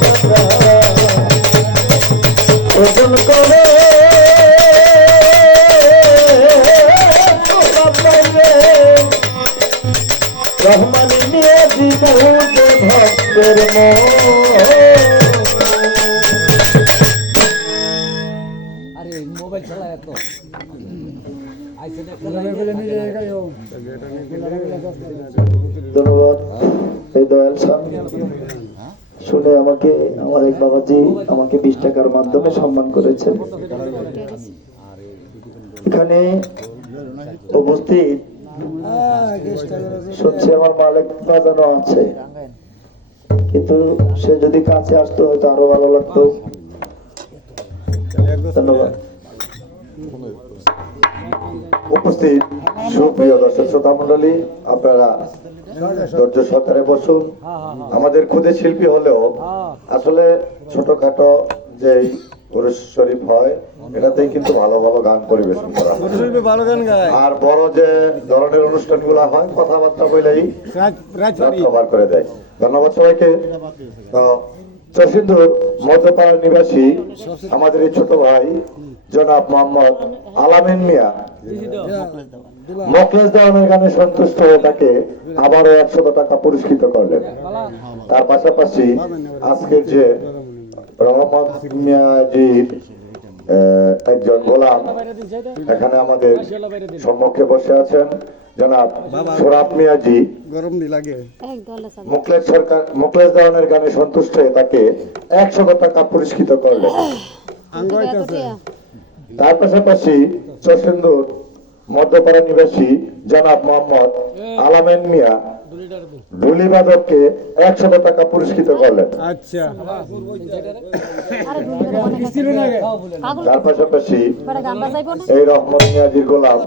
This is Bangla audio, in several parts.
কাটা ওজন করে রহমান নিয়ে জীবন ভক্তের আরে মোবাইল চালা এত। আইসে ধন্যবাদ। এই দয়াল সাহ শুনে আমাকে, আমার এক বাবাজি আমাকে বিশ টাকার মাধ্যমে সম্মান করেছেন। এখানে উপস্থিত শুনছি আমার মালিক বাজানো আছে। কিন্তু সে যদি কাছে আসতো, হয়তো আরও ভালো লাগতো। ধন্যবাদ। উপস্থিত সুপ্রিয় দর্শক শ্রোতা মন্ডলী আপনারা ধৈর্য সহকারে বসুন। আমাদের খুদে শিল্পী হলেও আসলে ছোটখাটো যে পুরুষ শরীফ হয় এটাতেই কিন্তু ভালো ভালো গান পরিবেশন করা আর বড় যে ধরনের অনুষ্ঠানগুলো হয় কথাবার্তা বলেই কভার করে দেয়। ধন্যবাদ সবাইকে। তো মধ্যপাড়া নিবাসী আমাদের এই ছোট ভাই, জনাব মোহাম্মদ আলামিন মিয়া। মকলেশ দেওয়ানের গানে সন্তুষ্ট হয়ে তাকে আবারও একশত টাকা পুরস্কৃত করলেন। তার পাশাপাশি আজকের যে রহমত মিয়াজির একজন গোলাম এখানে আমাদের সম্মুখে বসে আছেন। জনাব সোরাব মিয়াজি। মুকলেশ সরকার মুকলেশ দেওয়ানের গানে সন্তুষ্ট হয়ে তাকে একশো টাকা পুরস্কৃত করলেন। তার পাশাপাশি চরসেন্দুর মধ্যপাড়া নিবাসী জনাব মোহাম্মদ আলামেন মিয়া ডুলি টাকা পুরস্কৃত করলেন। আচ্ছা। তার পাশাপাশি এই রহমত মিয়াজির গোলাম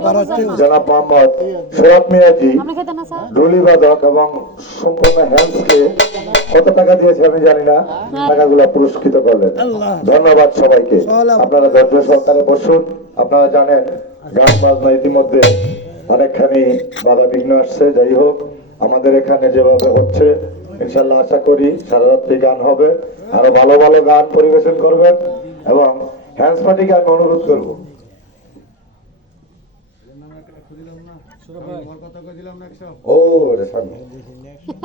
জনাব মোহাম্মদ মিয়াজি ডুলি বাদক এবং সম্পূর্ণ হ্যান্ডসকে কত টাকা দিয়েছে আমি জানি না টাকাগুলো পুরস্কৃত করলেন। ধন্যবাদ সবাইকে। আপনারা ধৈর্য সহকারে বসুন। আপনারা জানেন গান বাজনা ইতিমধ্যে অনেকখানি বাধা বিঘ্ন আসছে। যাই হোক আমাদের এখানে যেভাবে হচ্ছে, ইনশাল্লাহ আশা করি সারা রাত্রি গান হবে। আরও ভালো ভালো গান পরিবেশন করবেন এবং হ্যান্ডস পার্টিকে আমি অনুরোধ করব।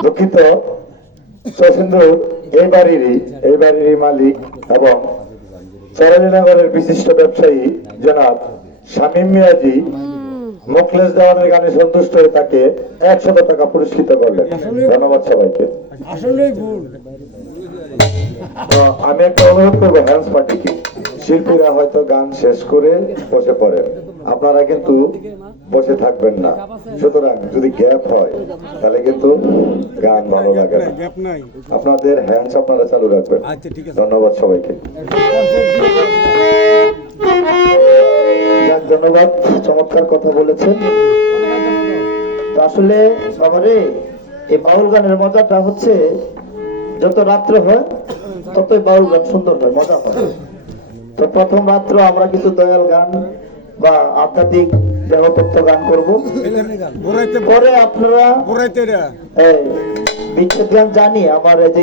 দুঃখিত। শশীন্দ্র এই বাড়িরই এই বাড়িরই মালিক এবং চরণীনগরের বিশিষ্ট ব্যবসায়ী জনাব শামীম মিয়াজি মুখলেস দেওয়ানের গানে সন্তুষ্ট হয়ে তাকে একশত টাকা পুরস্কৃত করলেন। ধন্যবাদ সবাইকে। আমি একটা অনুরোধ করব হ্যান্স পার্টিকে শিল্পীরা হয়তো গান শেষ করে বসে পড়েন। আপনারা কিন্তু বসে থাকবেন না। সুতরাং যদি গ্যাপ হয় তাহলে কিন্তু গান ভালো লাগে না। আপনাদের হ্যান্ডস আপনারা চালু রাখবেন। আচ্ছা ধন্যবাদ সবাইকে। যাক, ধন্যবাদ চমৎকার কথা বলেছেন। তো আসলে বাবারে এই বাউল গানের মজাটা হচ্ছে যত রাত্র হয় ততই বাউল গান সুন্দর হয় মজা হয়। তো প্রথম রাত্র আমরা কিছু দয়াল গান বা আধ্যাত্মিক দেহতত্ত্ব গান করব। পরে আপনারা বিচ্ছেদ গান জানি আমার এই যে